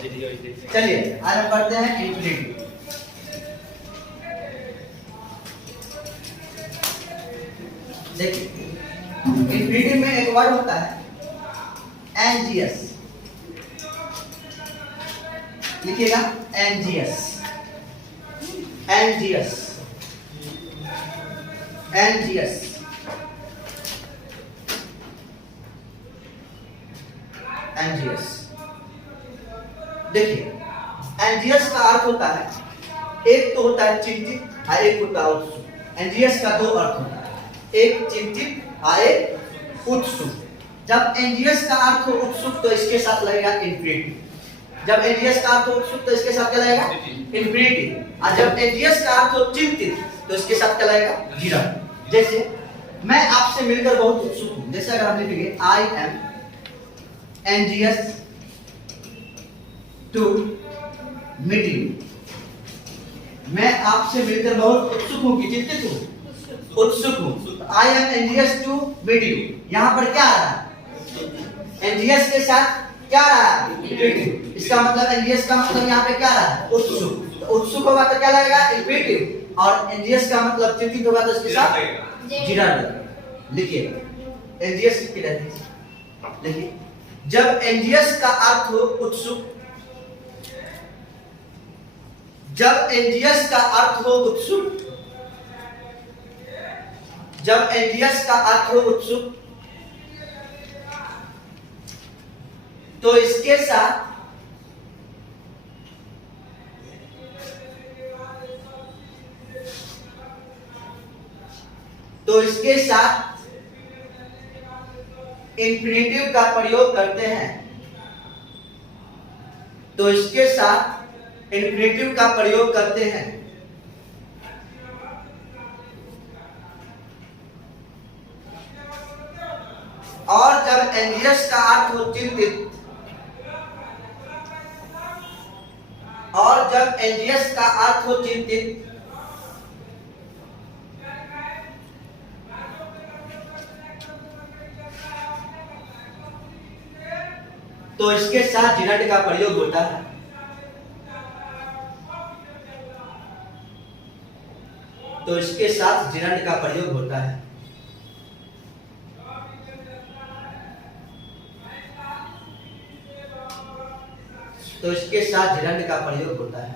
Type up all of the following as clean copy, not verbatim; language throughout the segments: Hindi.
चलिए आज हम पढ़ते हैं इंफिनिटिव। देखिए इंफिनिटिव में एक वर्ड होता है एनजीएस, लिखिएगा एनजीएस, एनजीएस, एनजीएस, एनजीएस। देखिए एनजीएस का अर्थ होता है, एक तो होता है चिंतित और एक होता है उत्सुक। एनजीएस का दो अर्थ होता है, एक चिंतित और एक उत्सुक। जब एनजीएस का अर्थ हो उत्सुक तो इसके साथ लगेगा इंफिनिटिव। जब एनजीएस का अर्थ हो उत्सुक तो इसके साथ क्या लगेगा? इंफिनिटिव। और जब एनजीएस का अर्थ हो चिंतित तो इसके साथ क्या लगेगा? जीरा। जैसे मैं आपसे मिलकर बहुत उत्सुक हूं, जैसे अगर हम लिखेंगे I am anxious to meet you, मैं आपसे मिलकर बहुत उत्सुक हूं कि चिंतित हूं, उत्सुक हूं। I am anxious to meet you, यहां पर क्या आ रहा है? एनजीएस के साथ क्या आ रहा है? इसका मतलब एनजीएस का मतलब यहां पे क्या आ रहा है? उत्सुक। तो उत्सुक होगा तो क्या लगेगा? इंफिनिटिव। और एनजीएस का मतलब चिंतित होगा तो इसके साथ जीरा लगेगा। लिखिए एनजीएस की रहती है। देखिए जब एनजीएस का अर्थ हो उत्सुक, जब एनजीएस का अर्थ हो उत्सुक, जब एनजीएस का अर्थ हो उत्सुक तो इसके साथ इंफिनिटिव का प्रयोग करते हैं, तो इसके साथ इंफिनिटिव का प्रयोग करते हैं। और जब एनजीएस का अर्थ हो चिंतित, और जब एनजीएस का अर्थ हो चिंतित तो इसके साथ जिरंड का प्रयोग होता है। तो इसके साथ जिरंड का प्रयोग होता है। तो इसके साथ जिरंड का प्रयोग होता है।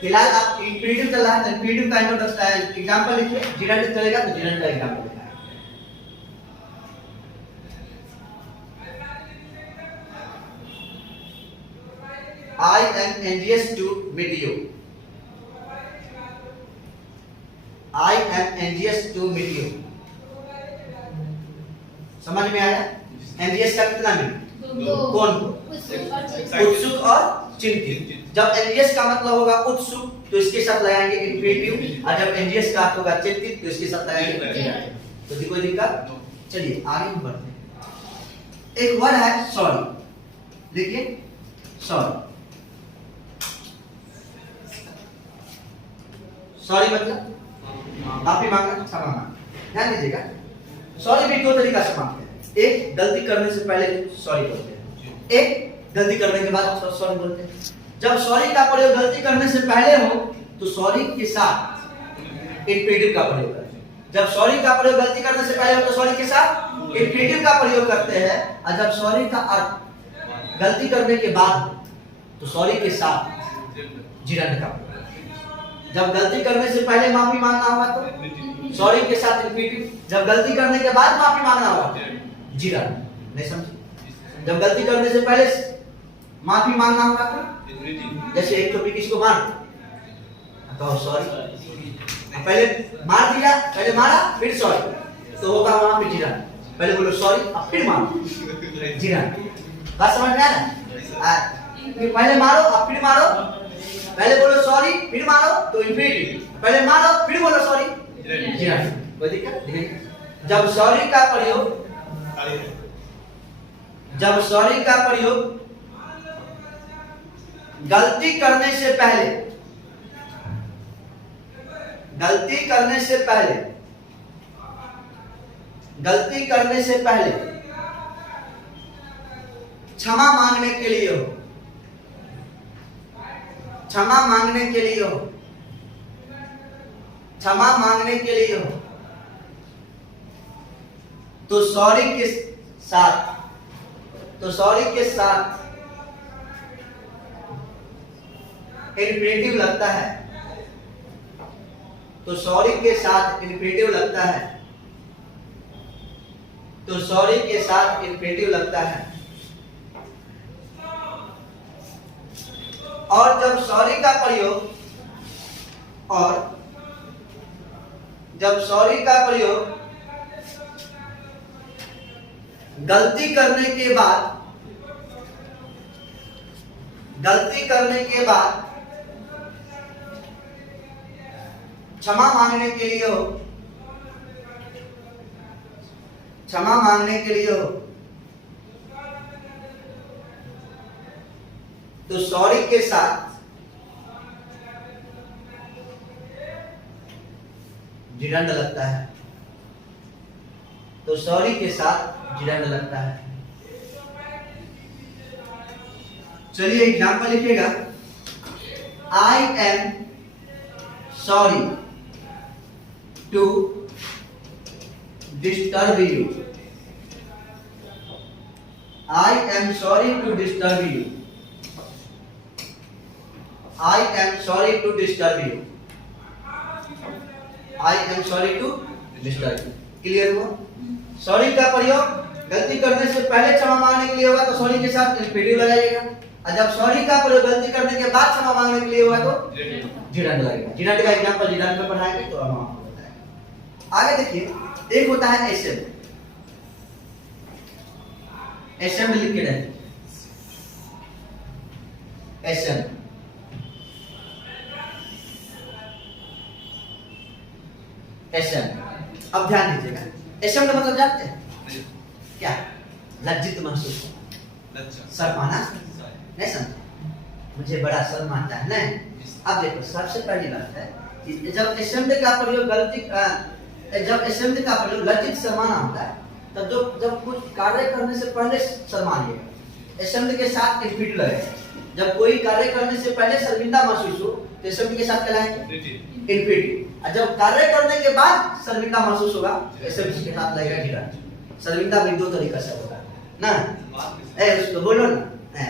फिलहाल आप इंफिनिटिव चल रहा है, इंफिनिटिव का एग्जांपल लिखिए। जिरंड चलेगा तो जिरंड का एग्जांपल लिखिए। I am anxious to meet you. I am anxious to meet you. समझ में आया? एनजीएस का कितना मीनिंग? कौन? उत्सुक और चिंतित। जब एनजीएस का मतलब होगा उत्सुक तो इसके साथ लगाएंगे इंफिनिटिव, और जब एनजीएस का अर्थ होगा चिंतित तो इसके साथ लगाएंगे। तो कोई दिक्कत? चलिए आगे हम बढ़ते हैं। एक वर्ड है सॉरी, देखिए सॉरी। सॉरी मतलब माफी मांगना, क्षमा मांगना। ध्यान दीजिएगा सॉरी भी दो तरीका से मांगते हैं। एक गलती करने से पहले सॉरी बोलते हैं, एक गलती करने के बाद सॉरी बोलते हैं। जब सॉरी का प्रयोग गलती करने से पहले हो तो सॉरी के साथ इंफिनिटिव का प्रयोग करते हैं। जब सॉरी का प्रयोग गलती करने से पहले हो तो सॉरी के साथ इंफिनिटिव का प्रयोग करते हैं। और जब सॉरी का अर्थ गलती करने के बाद तो सॉरी के साथ जिरंड का। जब गलती करने से पहले माफी मांगना होगा तो सॉरी के साथ इंफिनिटिव, जब गलती करने के बाद माफी मांगना होगा जीरा। नहीं समझे? जब गलती करने से पहले माफी मांगना होगा तो जैसे एक टोपी किसको मार तो सॉरी, पहले मार दिया, पहले मारा फिर सॉरी तो होगा वहां पे जीरा। पहले बोलो सॉरी अब फिर मारो जीरा। बात समझ में आ रहा है? पहले मारो अब फिर मारो, पहले बोलो सॉरी फिर मारो तो इंफिनिटिव, पहले मारो फिर बोलो सॉरी जीरा। कोई दिक्कत नहीं? जब सॉरी का प्रयोग, जब सॉरी का प्रयोग गलती करने से पहले, गलती करने से पहले, गलती करने से पहले क्षमा मांगने के लिए हो, क्षमा मांगने के लिए हो, क्षमा मांगने के लिए हो, तो सॉरी के साथ, तो सॉरी के साथ इन्फिनेटिव लगता है, तो सॉरी के साथ इन्फिनेटिव लगता है, तो सॉरी के साथ इन्फिनेटिव लगता है। और जब सॉरी का प्रयोग, और जब सॉरी का प्रयोग गलती करने के बाद, गलती करने के बाद क्षमा मांगने के लिए हो, क्षमा मांगने के लिए हो, तो सॉरी के साथ जिरंड लगता है, तो सॉरी के साथ जिरंड लगता है। चलिए एग्जाम्पल लिखिएगा। I am sorry to disturb you, I am sorry to disturb you, I am sorry to disturb you, I am sorry to disturb you. Clear हुआ? सॉरी का प्रयोग गलती करने से पहले क्षमा मांगने के लिए होगा तो सॉरी के साथ इन्फिनेटिव लगाइएगा, और जब सॉरी का प्रयोग गलती करने के बाद क्षमा मांगने के लिए होगा तो जिरंड लगेगा। जिरंड का एग्जांपल जिरंड में पढ़ाएंगे तो हम आपको बताएंगे। आगे देखिए, एक होता है एसेंड, एसेंड लिख के रहे, एसेंड, एसेंड। अब ध्यान दीजिएगा, एसेंड का मतलब जानते हैं क्या? लज्जित महसूस, शर्माना, नहीं समझे? मुझे बड़ा शर्म आता है नहीं। अब देखो, सबसे पहली बात है कि जब एसेंड का प्रयोग गलती, जब एसेंड का प्रयोग लज्जित शर्माना होता है, तब जब कुछ कार्य करने से पहले शर्माइएगा, एसेंड के साथ इन्फिनेटिव लगेगा। जब कोई कार्य करने से पहले शर्मिंदा महसूस हो तो एसेंड के साथ क्या लगाएंगे? इन्फिनेटिव। और जब कार्य करने के बाद शर्मिंदा महसूस होगा एसेंड के साथ लगेगा जिरंड। शर्मिंदा भी दो तरीका से होगा ना, उसको बोलो ना,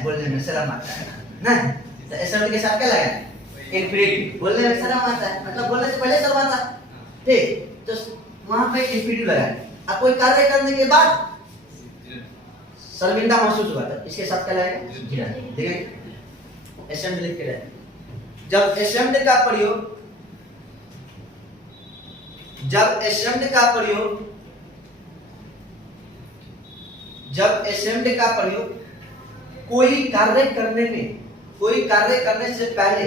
बोलने में शर्म आता है ना, तो एसेंड के साथ क्या लगाएंगे? इन्फिनेटिव। बोलने में शर्म आता है मतलब बोलने से पहले शर्म आता है, ठीक, तो वहां पे इन्फिनेटिव लगाएंगे। अब कोई कार्य करने के बाद शर्मिंदा महसूस होगा तो इसके साथ क्या लगाएंगे? जिरंड। देखेंगे एसेंड लिख के रहे। जब एसेंड का प्रयोग, जब एसेंड का प्रयोग, जब एसेंड का प्रयोग कोई कार्य करने में, कोई कार्य करने से पहले,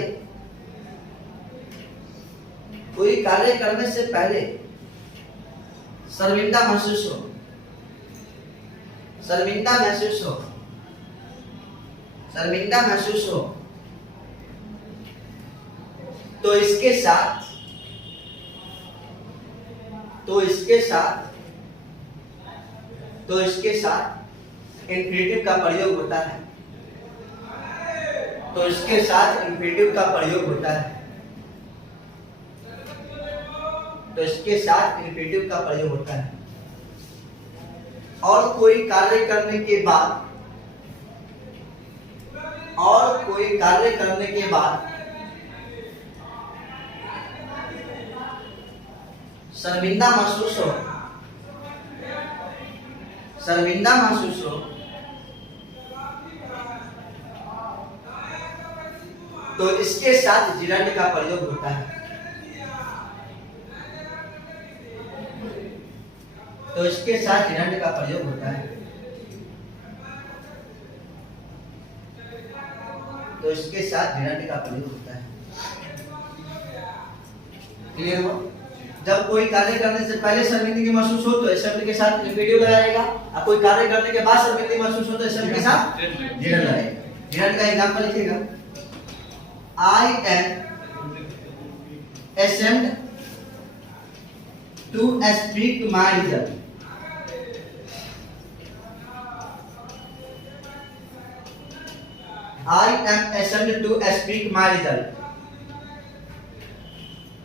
कोई कार्य करने से पहले शर्मिंदा महसूस हो, शर्मिंदा महसूस हो, शर्मिंदा महसूस हो, तो इसके साथ, तो इसके साथ, तो इसके साथ इन्फिनेटिव का प्रयोग होता है, तो इसके साथ इन्फिनेटिव का प्रयोग होता है, तो इसके साथ इन्फिनेटिव का प्रयोग होता है। और कोई कार्य करने के बाद, और कोई कार्य करने के बाद शर्मिंदा महसूस हो, शर्मिंदा महसूस हो, तो इसके साथ जिरंड का प्रयोग होता है, तो इसके साथ जिरंड का प्रयोग होता है, तो इसके साथ जिरंड का प्रयोग होता है। क्लियर हो? जब कोई कार्य करने से पहले शर्मिंदगी महसूस हो तो एसेंड के साथ इन्फिनेटिव लगाएगा, और कोई कार्य करने के बाद शर्मिंदगी महसूस हो तो एसेंड के साथ जिरंड लगाएगा। जिरंड का एग्जांपल लिखिएगा। I am ashamed to speak my result, I am ashamed to speak my result.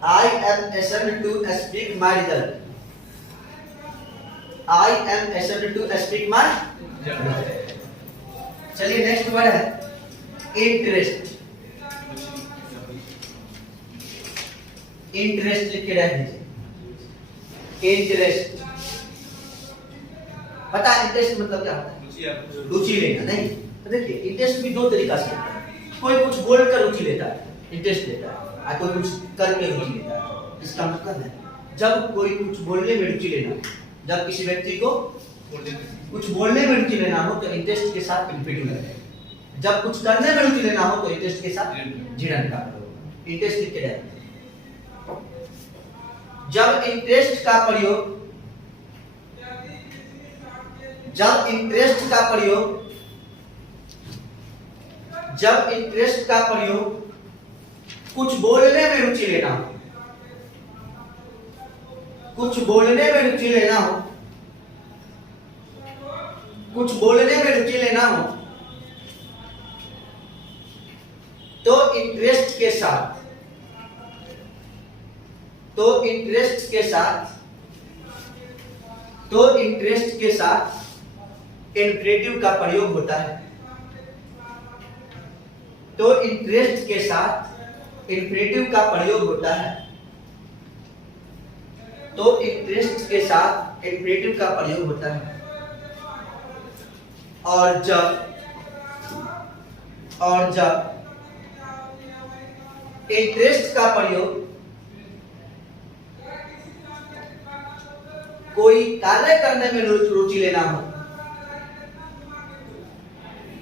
I am ashamed to speak my result. I am ashamed to speak my result. चलिए नेक्स्ट वर्ड है इंटरेस्ट. इंटरेस्ट लिख के रख दीजिए. इंटरेस्ट पता है इंटरेस्ट मतलब क्या होता है? रुचि लेना. नहीं तो देखिए इंटरेस्ट भी दो तरीका से होता है. कोई कुछ बोल कर रुचि लेता है, इंटरेस्ट लेता है, और कोई कुछ करके रुचि लेता है. इसका मतलब है जब कोई कुछ बोलने में रुचि लेना, जब किसी व्यक्ति को कुछ बोलने में रुचि लेना हो तो इंटरेस्ट के साथ इन्फिनिटिव लगेगा. जब कुछ करने में रुचि लेना हो तो इंटरेस्ट के साथ झिड़क का प्रयोग. इंटरेस्ट लिख के रहे. जब इंटरेस्ट का प्रयोग जब इंटरेस्ट का प्रयोग कुछ बोलने में रुचि लेना हो, कुछ बोलने में रुचि लेना हो, कुछ बोलने में रुचि लेना हो तो इंटरेस्ट के साथ इन्फिनेटिव का प्रयोग होता है. तो इंटरेस्ट के साथ इन्फिनेटिव का प्रयोग होता है. तो इंटरेस्ट के साथ इन्फिनेटिव का प्रयोग होता है. और जब इंटरेस्ट का प्रयोग कोई कार्य करने में रुचि लेना हो,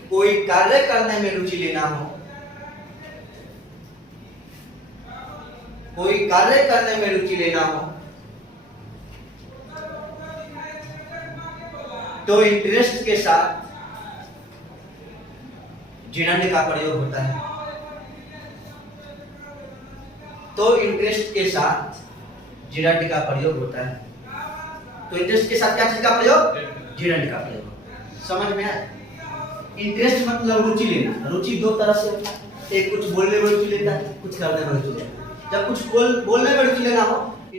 कोई कार्य करने में रुचि लेना हो, कोई कार्य करने में रुचि लेना हो तो इंटरेस्ट के साथ झिड़क का प्रयोग होता है. तो इंटरेस्ट के साथ झिड़क का प्रयोग होता है. तो इंटरेस्ट के साथ क्या चीज का प्रयोग? झिड़क का प्रयोग. समझ में आया? इंटरेस्ट मतलब रुचि लेना. रुचि दो तरह से होता है. एक कुछ बोलने में रुचि लेता है, कुछ करने में रुचि लेता है. जब कुछ बोलने में रुचि लेना हो